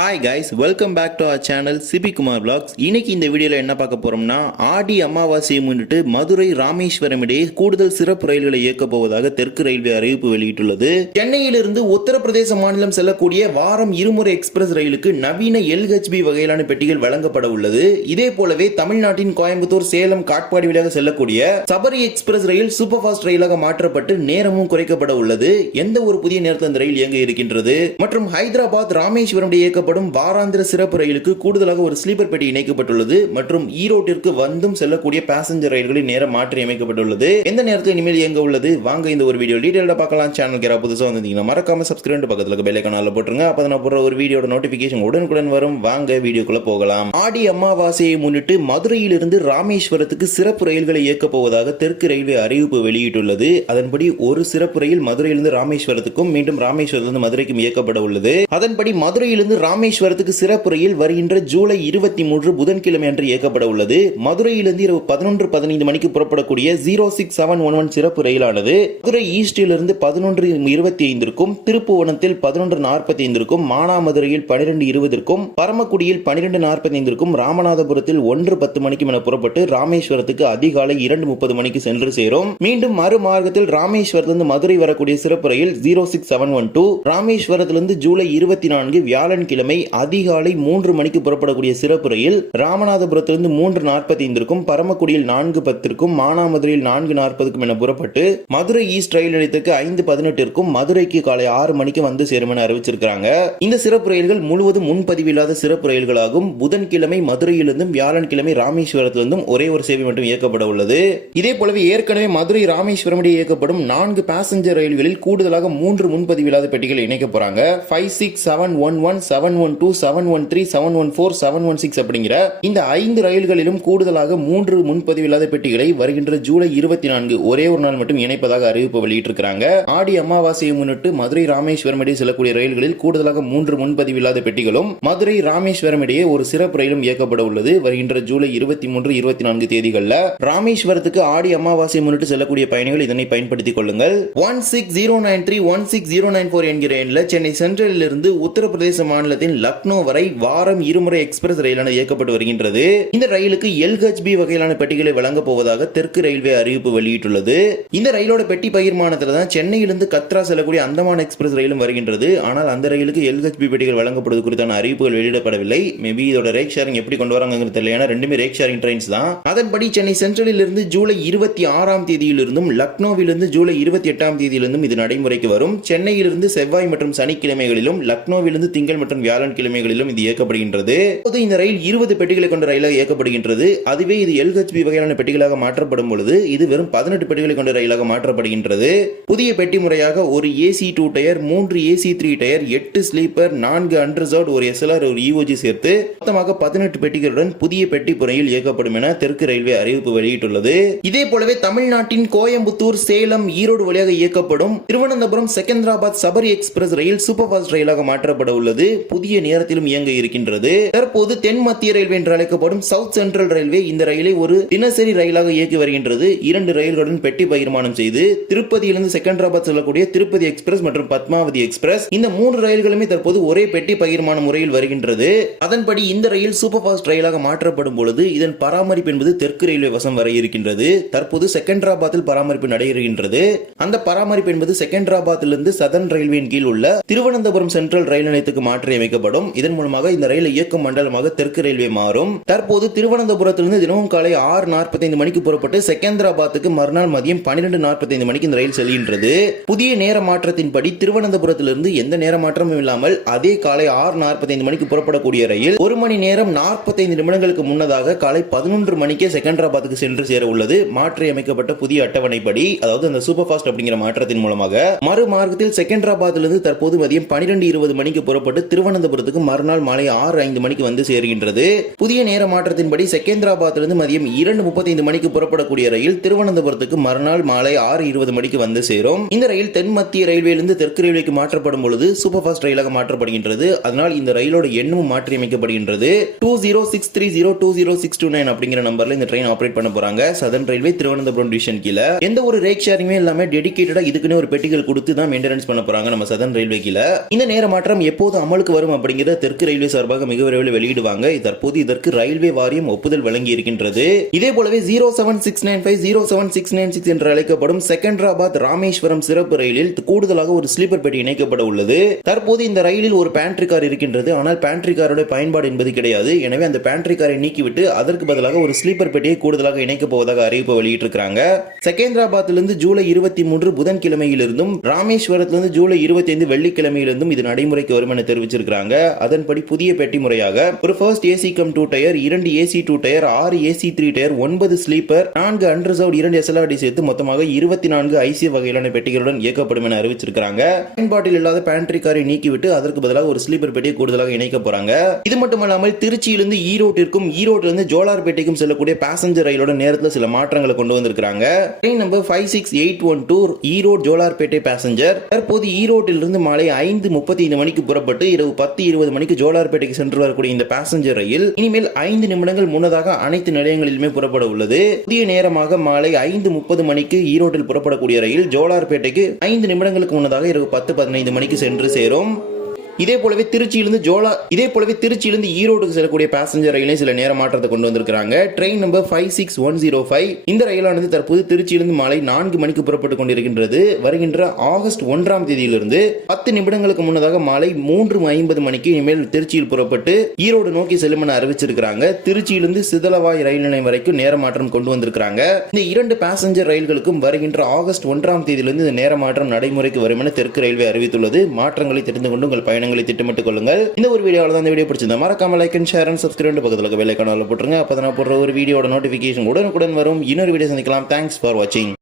Hi guys welcome back to our channel Sibi Kumar blogs இன்னைக்கு இந்த வீடியோவில் என்ன பார்க்க போறோம்னா ஆடி அமாவாசையை முன்னிட்டு மதுரை ராமேஸ்வரம் இடையே கூடுதல் சிறப்பு ரயில்களை இயக்கப் போவதாக தெற்கு ரயில்வே அறிவிப்பு வெளியிட்டுள்ளது. சென்னையிலிருந்து உத்தரப்பிரதேச மாநிலம் செல்லக்கூடிய வாரம் இருமுறை எக்ஸ்பிரஸ் ரயிலுக்கு நவீன எல்ஹெச்பி வகையிலான பெட்டிகள் வழங்கப்பட உள்ளது. இதே போலவே தமிழ்நாட்டின் கோயம்புத்தூர் சேலம் காட்பாடி வழியாக செல்லக்கூடிய சபரி எக்ஸ்பிரஸ் ரயில் சூப்பர் ஃபாஸ்ட் ரயிலாக மாற்றப்பட்டு நேரமும் குறைக்கப்பட உள்ளது. எந்த ஒரு புதிய நேரத்தில் அந்த ரயில் இயங்க இருக்கின்றது? மற்றும் ஹைதராபாத் ராமேஸ்வரம் இடையே இயக்கப்படும் வாராந்திர சிறப்பு ரயிலுக்கு கூடுதலாக ஒரு ஸ்லீப்பர் பெட்டி இணைக்கப்பட்டுள்ளது மற்றும் ஈரோட்டிற்கு வந்தும் செல்லக்கூடிய பேசஞ்சர் ரயில்களின் நேரம் மாற்றி அமைக்கப்பட்டுள்ளது. எந்த நேரத்தில் இனிமேல் இயங்க உள்ளது? வாங்க இந்த ஒரு வீடியோ டீடைல்டா பார்க்கலாம். சேனல் யாராவது புதுசாக வந்திருந்தீங்கன்னா மறக்காம சப்ஸ்கிரைப் பக்கத்தில் பெல் கனால போட்டுருங்க. அப்போ நான் போடுற ஒரு வீடியோட நோட்டிபிகேஷன் உடனுக்குடன் வரும். வாங்க வீடியோக்குள்ள போகலாம். ஆடி அமாவாசையை முன்னிட்டு மதுரையிலிருந்து ராமேஸ்வரத்துக்கு சிறப்பு ரயில்களை இயக்கப் போவதாக தெற்கு ரயில்வே அறிவிப்பு வெளியிட்டுள்ளது. அதன்படி ஒரு சிறப்பு ரயில் மதுரையிலிருந்து ராமேஸ்வரத்துக்கும் மீண்டும் ராமேஸ்வரத்திலிருந்து மதுரைக்கும் இயக்கப்பட உள்ளது. அதன்படி மதுரையிலிருந்து ராமேஸ்வரத்துக்கு சிறப்பு ரயில் வருகின்ற ஜூலை இருபத்தி மூன்று புதன்கிழமை அன்று இயக்கப்பட உள்ளது. மதுரையிலிருந்து இரவு பதினொன்று பதினைந்து மணிக்கு புறப்படக்கூடிய zero six seven one one சிறப்பு ரயிலானது மதுரை ஈஸ்டிலிருந்து பதினொன்று இருபத்தி ஐந்திற்கும் திருப்புவனத்தில் பதினொன்று நாற்பத்தி ஐந்திற்கும் மானாமதுரையில் பனிரெண்டு இருபதற்கும் பரமக்குடியில் பனிரெண்டு நாற்பத்தி ஐந்திற்கும் ராமநாதபுரத்தில் ஒன்று பத்து மணிக்கும் என புறப்பட்டு ராமேஸ்வரத்துக்கு அதிகாலை இரண்டு முப்பது மணிக்கு சென்று சேரும். மீண்டும் மறுமார்க்கத்தில் ராமேஸ்வரத்திலிருந்து மதுரை வரக்கூடிய சிறப்பு ரயில் zero six seven one two ராமேஸ்வரத்திலிருந்து ஜூலை இருபத்தி நான்கு வியாழன் கிழமை அதிகாலை மூன்று மணிக்கு புறப்படக்கூடிய சிறப்பு ரயில் ராமநாதபுரத்திலிருந்து மூன்று நாற்பத்தி ஐந்திற்கும் பரமக்குடியில் நான்கு பத்திற்கும் மானாமதுரையில் நான்கு நாற்பதுக்கும் என புறப்பட்டு மதுரை ஈஸ்ட் ரயில் நிலையத்துக்கு ஐந்து பதினெட்டிற்கும் மதுரைக்கு காலை ஆறு மணிக்கு வந்து சேரும் என அறிவிச்சிருக்கிறாங்க. இந்த சிறப்பு ரயில்கள் முழுவதும் முன்பதிவு இல்லாத சிறப்பு ரயில்களாகும். புதன்கிழமை மதுரையிலிருந்தும் வியாழன்கிழமை ராமேஸ்வரத்திலிருந்தும் ஒரே ஒரு சேவை மட்டும் இயக்கப்பட உள்ளது. இதே போலவே ஏற்கனவே மதுரை ராமேஸ்வரம் இடையே இயக்கப்படும் நான்கு பேசஞ்சர் ரயில்களில் கூடுதலாக மூன்று முன்பதிவு இல்லாத பெட்டிகள் இணைக்க போறாங்க. Five six seven one one seven seven one two seven one three seven one four seven one six அப்படிங்கிற இந்த ஐந்து ரயில்களிலும் கூடுதலாக மூன்று முன்பதிவு இல்லாத பெட்டிகளை வருகின்ற ஜூலை இருபத்தி நான்கு ஒரே ஒரு நாள் மட்டும் இணைப்பதாக அறிவிப்பு வெளியிட்டிருக்கிறாங்க. ஆடி அமாவாசையை முன்னிட்டு மதுரை ராமேஸ்வரம் இடையே செல்லக்கூடிய ரயில்களில் கூடுதலாக மூன்று முன்பதிவு இல்லாத பெட்டிகளும் மதுரை ராமேஸ்வரம் இடையே ஒரு சிறப்பு ரயிலும் இயக்கப்பட உள்ளது. வருகின்ற ஜூலை இருபத்தி மூன்று இருபத்தி நான்கு தேதிகளில் ராமேஸ்வரத்துக்கு ஆடி அமாவாசையை முன்னிட்டு செல்லக்கூடிய பயணிகள் இதனை பயன்படுத்திக் கொள்ளுங்கள். One six zero nine three one six zero nine four என்கிற எண்ணில் சென்னை சென்ட்ரலில் இருந்து உத்தரப்பிரதேச மாநிலத்தின் லக்னோ வரை வாரம் இருமுறை எக்ஸ்பிரஸ் ரயிலானது இயக்கப்பட்டு வருகின்றது. இந்த ரயிலுக்கு எல்ஹெச்பி வகையிலான பெட்டிகளை வழங்கப் போவதாக தெற்கு ரயில்வே அறிவிப்பு வெளியிட்டுள்ளது. இந்த ரயிலோட பெட்டி பகிர்மானத்தில் தான் சென்னையிலிருந்து கத்ரா செல்லக்கூடிய அந்தமான் எக்ஸ்பிரஸ் ரயிலும் வருகின்றது. ஆனால் அந்த ரயிலுக்கு எல்ஹெச்பி பெட்டிகள் வழங்கப்படுவது குறித்தான அறிவிப்புகள் வெளியிடப்படவில்லை. மேபி இதோட ரேக் ஷேரிங் எப்படி கொண்டு வராங்கிறது தெரியல. ஏன்னா ரெண்டுமே ரேக் ஷேரிங் ட்ரெயின்ஸ் தான். அதன்படி சென்னை சென்ட்ரலில் இருந்து ஜூலை இருபத்தி ஆறாம் தேதியிலிருந்தும் லக்னோவிலிருந்து ஜூலை இருபத்தி எட்டாம் தேதியிலிருந்தும் இது நடைமுறைக்கு வரும். சென்னையிலிருந்து செவ்வாய் மற்றும் சனிக்கிழமைகளிலும் லக்னோவிலிருந்து திங்கள் மற்றும் வியாழன் கிழமைகளிலும் இது இயக்கப்படுகின்றது. இப்போது இந்த ரயில் இருபது பெட்டிகளை கொண்ட ரயிலாக இயக்கப்படுகின்றது. அதுவே இது எல்ஹெச்பி வகையான பெட்டிகளாக மாற்றப்படும் பொழுது இது வெறும் பதினெட்டு பெட்டிகளை கொண்ட ரயிலாக மாற்றப்படுகின்றது. புதிய பெட்டி முறையாக ஒரு ஏசி டூ டயர் மூன்று ஏசி த்ரீ டயர் எட்டு ஸ்லீப்பர் நான்கு அன்ரிசர்வ் ஒரு எஸ்எல்ஆர் ஒரு இஓஜி சேர்த்து மொத்தமாக பதினெட்டு பெட்டிகளுடன் புதிய பெட்டி முறையில் இயக்கப்படும் என தெற்கு ரயில்வே அறிவிப்பு வெளியிட்டுள்ளது. இதே போலவே தமிழ்நாட்டின் கோயம்புத்தூர் சேலம் ஈரோடு வழியாக இயக்கப்படும் திருவனந்தபுரம் செகந்திராபாத் சபரி எக்ஸ்பிரஸ் ரயில் சூப்பர் ஃபாஸ்ட் ரயிலாக மாற்றப்பட உள்ளது. புதிய நேரத்திலும் இயங்க இருக்கின்றது. தற்போது தென் மத்திய ரயில்வே என்று அழைக்கப்படும் சவுத் சென்ட்ரல் ரயில்வே இந்த ரயிலை ஒரு தினசரி ரயிலாக இயக்கி வருகின்றது. இரண்டு ரயில்களுடன் பெட்டி பகிர்மானம் செய்து திருப்பதியிலிருந்து செகந்திராபாத் செல்லக்கூடிய திருப்பதி எக்ஸ்பிரஸ் மற்றும் பத்மாவதி எக்ஸ்பிரஸ் இந்த மூன்று ரயில்களுமே தற்போது ஒரே பெட்டி பகிர்மான முறையில் வருகின்றது. அதன்படி இந்த ரயில் சூப்பர் ஃபாஸ்ட் ரயிலாக மாற்றப்படும் பொழுது இதன் பராமரிப்பு என்பது தெற்கு ரயில்வே வசம் வர இருக்கின்றது. தற்போது செகந்திராபாத்தில் பராமரிப்பு நடைபெறுகின்றது. அந்த பராமரிப்பு என்பது செகந்திராபாத்திலிருந்து சதன் ரயில்வேயின் கீழ் உள்ள திருவனந்தபுரம் சென்ட்ரல் ரயில் நிலையத்துக்கு மாற்றி அமைக்கப்படும் இதன் மூலமாக இந்த ரயில் இயக்கும் மண்டலமாக தெற்கு ரயில்வே மாறும். தற்போது திருவனந்தபுரத்திலிருந்து தினமும் காலை ஆறு நாற்பத்தைந்து மணிக்கு புறப்பட்டு செகந்திராபாத்துக்கு மறுநாள் மதியம் பன்னிரெண்டு நாற்பத்தைந்து மணிக்கு இந்த ரயில் செல்கின்றது. புதிய நேர மாற்றத்தின்படி திருவனந்தபுரத்திலிருந்து எந்த நேர மாற்றமும் இல்லாமல் அதே காலை ஆறு நாற்பத்தைந்து மணிக்கு புறப்படக்கூடிய ரயில் ஒரு மணி நேரம் நாற்பத்தைந்து நிமிடங்களுக்கு முன்னதாக காலை பதினொன்று மணிக்கே செகந்திராபாத்துக்கு சென்று சேர உள்ளது. மாற்றி அமைக்கப்பட்ட புதிய அட்டவணைப்படி அதாவது அந்த சூப்பர் ஃபாஸ்ட் அப்படிங்கிற மாற்றத்தின் மூலமாக மறு மார்க்கத்தில் செகந்திராபாத்திலிருந்து தற்போது மதியம் பனிரெண்டு இருபது மணிக்கு புறப்பட்டு திருவனந்தபுரத்துக்கு மறுநாள் மாலை ஆறு ஐந்து மணிக்கு வந்து சேர்கின்றது. புதிய நேர மாற்றத்தின்படி செகந்திராபாத்திலிருந்து மதியம் இரண்டு முப்பத்தைந்து மணிக்கு புறப்படக்கூடிய ரயில் திருவனந்தபுரத்துக்கு மறுநாள் மாலை ஆறு இருபது மணிக்கு வந்து சேரும். இந்த ரயில் தென் மத்திய ரயில்வேலிருந்து தெற்கு ரயில்வேக்கு மாற்றப்படும் பொழுது சூப்பர் ஃபாஸ்ட் ரயிலாக மாற்றப்படுகின்றது. அதனால் இந்த ரயிலோட எண்ணும் மாற்றியமைக்கப்படுகின்றது. Two zero six three zero two zero six two nine அப்படிங்கிற நம்பர்ல இந்த ட்ரெயின் ஆப்ரேட் பண்ண போறாங்க. சதன் ரயில்வே திருவனந்தபுரம் டிவிஷன் கீழே. எந்த ஒரு ரேக் ஷேரிங்குமே இல்லாம டெடிக்கேட்டடா இதுக்குன்னு ஒரு பெட்டிகள் கொடுத்து தான் மெயின்டெனன்ஸ் பண்ண போறாங்க நம்ம சதன் ரயில்வே கீழே. இந்த நேர மாற்றம் எப்போது அமலுக்கு வரும் அப்படிங்கிறத தெற்கு ரயில்வே சார்பாக மிக விரைவில் வெளியிடுவாங்க. தற்போது இதற்கு ரயில்வே வாரியம் ஒப்புதல் வழங்கி இருக்கின்றது இதே போலவே zero seven six nine five zero seven six nine six என்று அழைக்கப்படும் செகண்டராபாத் ராமேஸ்வரம் சிறப்பு ரயிலில் கூடுதலாக ஒரு ஸ்லீப்பர் பெட்டி இணைக்கப்பட உள்ளது. தற்போது இந்த ரயிலில் ஒரு பேண்ட்ரி கார் இருக்கின்றது. ஆனால் பேண்ட்ரி காரோட பயன்பாடு என்பது கிடையாது. எனவே அந்த பேண்ட்ரி காரை நீக்கிவிட்டு அதற்கு பதிலாக ஒரு ஸ்லீப்பர் பெட்டியை கூடுதலாக இணைக்கப் போவதாக அறிவிப்பு வெளியிட்டிருக்கிறாங்க. செகந்திராபாத்திலிருந்து ஜூலை இருபத்தி மூன்று புதன்கிழமையிலிருந்தும் ராமேஸ்வரத்திலிருந்து ஜூலை இருபத்தி ஐந்து வெள்ளிக்கிழமையிலிருந்தும் இது நடைமுறைக்கு வரும் என தெரிவிச்சிருக்கிறார் தெரிவிச்சிருக்காங்க அதன்படி புதிய பெட்டி முறையாக ஒரு first AC cum two tier இரண்டு ஏசி டூ டயர் ஆறு ஏசி த்ரீ டயர் ஒன்பது ஸ்லீப்பர் நான்கு அன்ரிசர்வ் இரண்டு எஸ்எல்ஆர்டி சேர்த்து மொத்தமாக இருபத்தி நான்கு ஐசி வகையிலான பெட்டிகளுடன் இயக்கப்படும் என அறிவிச்சிருக்காங்க பயன்பாட்டில் இல்லாத பேண்ட்ரி காரை நீக்கிவிட்டு அதற்கு பதிலாக ஒரு ஸ்லீப்பர் பெட்டியை கூடுதலாக இணைக்க போறாங்க. இது மட்டுமல்லாமல் திருச்சியிலிருந்து ஈரோட்டிற்கும் ஈரோட்டிலிருந்து ஜோலார்பேட்டைக்கும் செல்லக்கூடிய பேசஞ்சர் ரயிலோட நேரத்தில் சில மாற்றங்களை கொண்டு வந்திருக்காங்க train number five six eight one two Erode Jolarpettai passenger தற்போது ஈரோட்டிலிருந்து மாலை ஐந்து முப்பத்தி ஐந்து மணிக்கு புறப்பட்டு இரவு பத்து இருபது மணிக்கு ஜோலார்பேட்டைக்கு சென்று வரக்கூடிய இந்த பேசஞ்சர் ரயில் இனிமேல் ஐந்து நிமிடங்கள் முன்னதாக அனைத்து நிலையங்களிலுமே புறப்பட உள்ளது. புதிய நேரமாக மாலை ஐந்து முப்பது மணிக்கு ஈரோட்டில் புறப்படக்கூடிய ரயில் ஜோலார்பேட்டைக்கு ஐந்து நிமிடங்களுக்கு முன்னதாக இரவு பத்து பதினைந்து மணிக்கு சென்று சேரும். இதே போலவே திருச்சியிலிருந்து ஜோலா இதே போலவே திருச்சியிலிருந்து ஈரோடுக்கு செல்லக்கூடிய பேசஞ்சர் ரயிலையும் சில நேர மாற்றத்தை கொண்டு வந்திருக்காங்க train number five six one zero five இந்த ரயிலானது தற்போது திருச்சியிலிருந்து மாலை நான்கு மணிக்கு புறப்பட்டு கொண்டிருக்கின்றது. வருகின்ற ஆகஸ்ட் ஒன்றாம் தேதியிலிருந்து பத்து நிமிடங்களுக்கு முன்னதாக மாலை மூன்று ஐம்பது மணிக்கு இனிமேல் திருச்சியில் புறப்பட்டு ஈரோடு நோக்கி செல்லும் என அறிவிச்சிருக்கிறாங்க. திருச்சியிலிருந்து சிதலவாய் ரயில் நிலையம் வரைக்கும் நேர மாற்றம் கொண்டு வந்திருக்கிறாங்க. இந்த இரண்டு பேசஞ்சர் ரயில்களுக்கும் வருகின்ற ஆகஸ்ட் ஒன்றாம் தேதியிலிருந்து இந்த நேர மாற்றம் நடைமுறைக்கு வரும் என தெற்கு ரயில்வே அறிவித்துள்ளது. மாற்றங்களை தெரிந்து கொண்டு உங்கள் பயணங்கள் திட்டமிட்டுக் கொள்ளுங்கள். இந்த ஒரு வீடியோவில் தான் இந்த வீடியோ பிடிச்சிருந்தா மறக்காம like and share and subscribe பக்கத்தில் வெள்ளை கணவில் போட்டுருங்க. அப்போ நான் போடுற ஒரு வீடியோட நோட்டிஃபிகேஷன் உடனுக்குடன் வரும். இன்னொரு வீடியோ சந்திக்கலாம். தேங்க்ஸ் ஃபார் வாட்சிங்